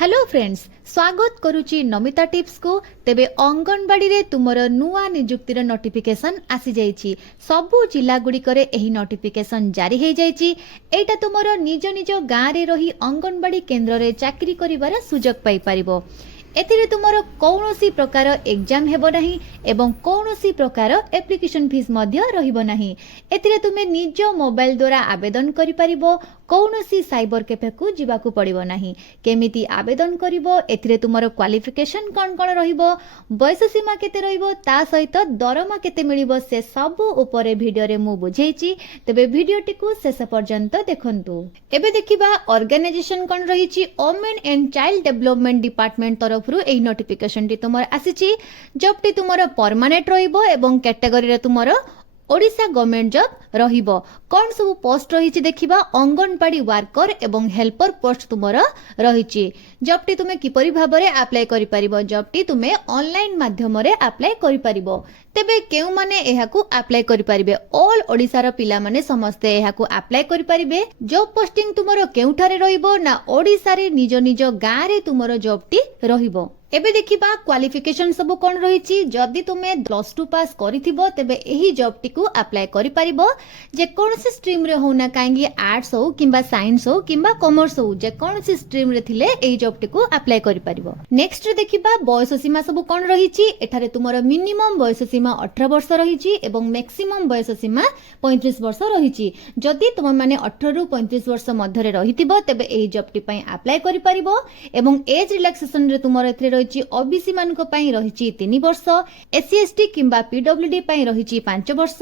Hello friends, स्वागत करुची Namita tips को। तेबे अंगनवाड़ी रे तुमर नुआ नियुक्तिर नोटिफिकेशन आसी जाइछि। सबु जिला गुड़िकरे एही नोटिफिकेशन जारी हे जाइछि। एटा तुमर निज निज गाँ रे रही अंगनवाड़ी केंद्र रे चाकरी करिवार सुजोग पाई परिबो। एथिरे तुमर कौनसी प्रकार एग्जाम हेबो नाही एवं कौनसी प्रकार एप्लिकेशन फीस मध्य रहिबो नाही। एथिरे तुमे निज मोबाइल द्वारा आवेदन करि परिबो। कौनसी साइबर कैफे को जिबाकू पड़िबो नाही। केमिति आवेदन करिबो, एथिरे तुमर क्वालिफिकेशन कोन कोन रहिबो, बयस सीमा केते रहिबो, ता सहित दरमा केते मिलिबो, से सब ऊपर वीडियो रे मु बुझेइछि। तबे वीडियोटी को शेष पर्यंत देखंतु। एबे देखिबा ऑर्गेनाइजेशन कोन रहिछि। Women and child development department तरफरु एही नोटिफिकेशन टी तुमर आसीछि। जबटी तुमर परमानेंट रहिबो एवं कैटेगरी रे तुमर ओडिशा गवर्नमेंट जॉब रहिबो। कोन सब पोस्ट रहिछि देखिबा। अंगनवाड़ी वर्कर एवं हेल्पर पोस्ट तुमर रहिछि। जबटी तुमे किपरि भाबरे अप्लाई करि परिबो, जबटी तुमे ऑनलाइन माध्यम रे अप्लाई करि परिबो। तेबे केउ माने एहाकू अप्लाई करि परिबे। ऑल ओडिसा रो पिला माने समस्ते एहाकू अप्लाई करि परिबे। जॉब पोस्टिंग तुमर केउठारे रहिबो ना ओडिसा रे निज निज गाँ रे तुमर जॉबटी रहिबो। एबे देखिबा क्वालिफिकेशन सब कोन रहिछि। जदि तुमे +2 पास करिथिबो तेबे एही जॉबटी को अप्लाई करि परिबो। जे कोनसी स्ट्रीम रे होना काहेकि आर्ट्स हो किंबा साइंस हो किंबा कॉमर्स हो, जे कोनसी स्ट्रीम रे थिले एही जॉबटी को अप्लाई करि परिबो। नेक्स्ट रे देखिबा बयस सीमा सब कोन रहिछि। एठारे तुमर मिनिमम बयस सीमा 18 वर्ष रहिछि एवं मैक्सिमम बयस सीमा 35 वर्ष रहिछि। जदि तुम माने 18 रु 35 वर्ष मध्य रे रहिथिबो तेबे एही जॉबटी पई अप्लाई करि परिबो। एवं एज रिलैक्सेशन रे तुमर एथरे ओबीसी मानक पई रहिछि 3 वर्ष, एससी एसटी किंबा पीडब्ल्यूडी पई रहिछि 5 वर्ष,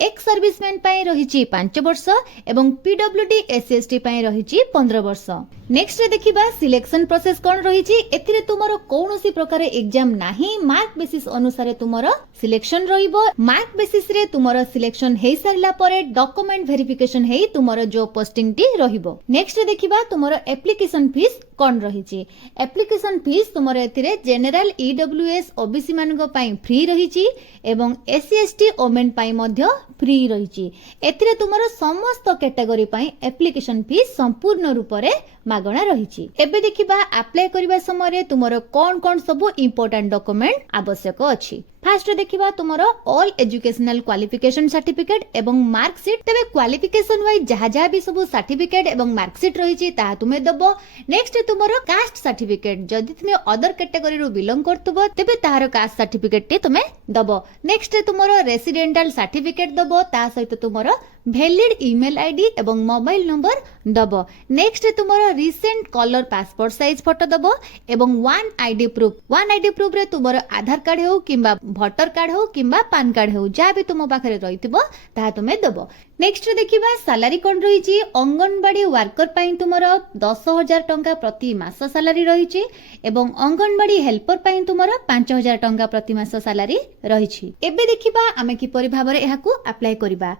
एक्स सर्विसमैन पई रहिछि 5 वर्ष एवं पीडब्ल्यूडी एससी एसटी पई रहिछि 15 वर्ष। नेक्स्ट रे देखिबा सिलेक्शन प्रोसेस कोन रहिछि। एथिरे तुमरो कोनोसी प्रकार एग्जाम नाही, मार्क बेसिस अनुसार तुमरो सिलेक्शन रहिबो। मार्क बेसिस रे तुमरो सिलेक्शन हेइ सारला परे डॉक्यूमेंट वेरिफिकेशन हेइ तुमरो जो पोस्टिंग टी रहिबो। नेक्स्ट रे देखिबा तुमरो एप्लिकेशन फीस कोन रहिछि। एप्लिकेशन फीस तुमरो एथिरे जनरल ईडब्ल्यूएस ओबीसी मानक पई फ्री रहिछि एवं एससी एसटी वुमेन पई मध्य फ्री रहिछि। एथिरे तुमरो समस्त कैटेगरी पई एप्लिकेशन फीस संपूर्ण रूप रे मागणा रहिछि। एबे देखिबा अप्लाई करिबा समय रे तुमरो कोन कोन सब इंपोर्टेंट डॉक्यूमेंट आवश्यक अछि। फास्ट देखिबा तुमरो ऑल एजुकेशनल क्वालिफिकेशन सर्टिफिकेट एवं मार्कशीट। तबे क्वालिफिकेशन वाइज जहा जहा भी सब सर्टिफिकेट एवं मार्कशीट रहिछि ता तुमे दबो। नेक्स्ट तुमरो कास्ट सर्टिफिकेट, जदि तुमे अदर कैटेगरी रो बिलोंग करतबो तेबे ताहार कास्ट सर्टिफिकेट टी तुमे दबो। नेक्स्ट तुमरो रेसिडेंटल सर्टिफिकेट दबो, ता सहित तुमरो वैलिड ईमेल आईडी एवं मोबाइल नंबर दबो। नेक्स्ट तुमरो recent colour passport size photo दबो एवं वन आईडी प्रूफ रे तुमरो आधार कार्ड हो किंबा भोटर कार्ड हो किंबा पान कार्ड हो, जहाँ भी तुम पाखरे रहिथिबो ताहा तुमे दबो। नेक्स्ट देखिबा सैलरी कोन रहिछि। अंगनवाड़ी वर्कर पई तुमरो 10,000 टंका प्रति मास सैलरी रहिछि एवं अंगनवाड़ी हेल्पर पई तुमरो 5,000 टंका प्रति मास सैलरी रहिछि। एबे देखिबा आमे किपरि भाबरे एहाकू अप्लाई करिबा।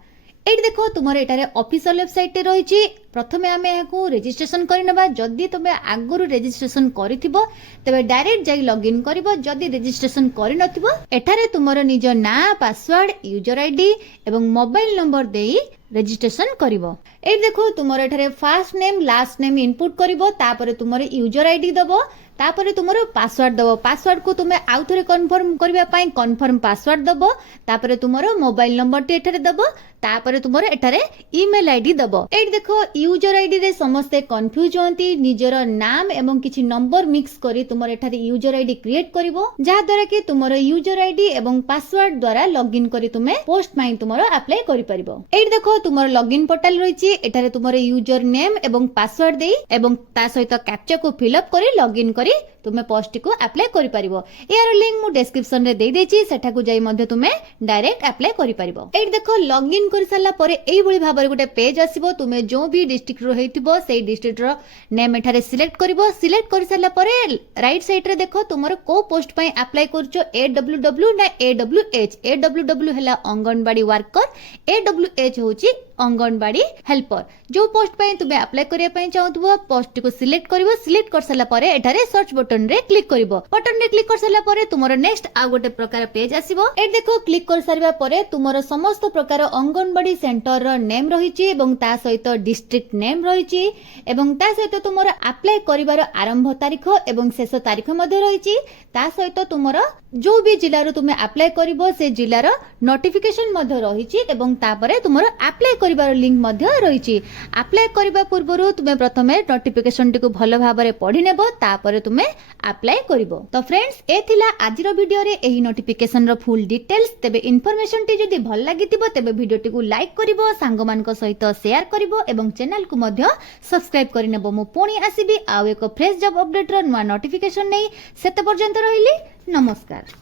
एठी देखो तुमर एटारे ऑफिशियल वेबसाइट रहिछि। प्रथमे आमे एहाकू रजिस्ट्रेशन करिनबा। जदि तुमे आगुरु रजिस्ट्रेशन करिथिबो तबे डायरेक्ट जाई लॉगिन करिवो। जदि रजिस्ट्रेशन करिनथिबो एठारे तुमर निज ना, पासवर्ड, यूजर आईडी एवं मोबाइल नंबर देई रजिस्ट्रेशन करिवो। ए देखो तुमर एठारे first name last name input करिवो, तापरे तुमर यूजर आईडी दबो, तापरे तुमरो पासवर्ड दबो। पासवर्ड को तुमे आउथरे कन्फर्म करबा पई कन्फर्म पासवर्ड दबो, तापरे तुमरो मोबाइल नंबर टी एठारे दबो, तापरे तुमरो एठारे ईमेल आईडी दबो। ए देखो यूजर आईडी रे समस्ते कंफ्यूज होंती। निजर नाम एवं किछि नंबर मिक्स करी तुमर एठारे यूजर आईडी क्रिएट करिवो, जहा द्वारा कि तुमरो यूजर आईडी एवं पासवर्ड द्वारा लॉगिन करी तुमे पोस्ट माई तुमरो अप्लाई करि परिबो। ए देखो तुमरो लॉगिन पोर्टल रहिछि। एठारे तुमरो यूजर नेम एवं पासवर्ड देई एवं ता सहित कैप्चा को फिल अप करी लॉगिन करी तुमे पोस्ट को अप्लाई करि परिबो। यार लिंक मु डिस्क्रिप्शन रे देई देछि, सेठा को जाई मध्ये तुमे डायरेक्ट अप्लाई करि परिबो। ए देखो लॉगिन करि साला परे एई भली भाबरे गुटे पेज आसीबो। तुमे जो भी डिस्ट्रिक्ट रो हेतिबो सेई डिस्ट्रिक्ट रो नेम एठारे सिलेक्ट करिवो। सिलेक्ट करि साला परे राइट साइड रे देखो तुमरो को पोस्ट पई अप्लाई करछो, एडब्ल्यूडब्ल्यू ना एडब्ल्यूएच। एडब्ल्यूडब्ल्यू हला अंगनवाड़ी वर्कर, एडब्ल्यूएच होची अंगनवाड़ी हेल्पर। जो पोस्ट पे तुम्हें अप्लाई करिया पई चाहतबो पोस्ट को सिलेक्ट करिवो सिलेक्ट कर साला परे एठारे सर्च बटन रे क्लिक करिवो बटन रे क्लिक कर साला परे तुमरो नेक्स्ट आ गोटे प्रकार पेज आसीबो ए देखो क्लिक कर सारिबा परे तुमरो समस्त प्रकार अंगनवाड़ी सेंटर रो नेम रहिछि एवं ता सहित डिस्ट्रिक्ट नेम रहिछि एवं ता सहित तुमरो अप्लाई करिवार आरंभ तारीख एवं शेष तारीख मध्ये रहिछि ता सहित तुमरो जो भी जिल्ला रो तुमे अप्लाई करिवो से जिल्ला रो नोटिफिकेशन मध्ये रहिछि एवं तापरे तुमरो अप्लाई करिवार लिंक मध्ये रहिछि अप्लाई करिबा पूर्वरु तुमे प्रथमे नोटिफिकेशन टिको भलो भाबरे पढि नेबो तापरे तुमे अप्लाई करिवो तो फ्रेंड्स ए थिला आजिरो वीडियो रे एही नोटिफिकेशन रो फुल डिटेल्स तेबे इन्फॉर्मेशन टी जदी भल लागितिबो तेबे वीडियो टिको लाइक करिवो सांग मान को सहित शेयर करिवो एवं चैनल को मध्ये सब्सक्राइब करि नेबो मु पुणी आसीबी आ एको फ्रेश जॉब अपडेट रो नवा नोटिफिकेशन नै सेते पर्यंत रहिली नमस्कार।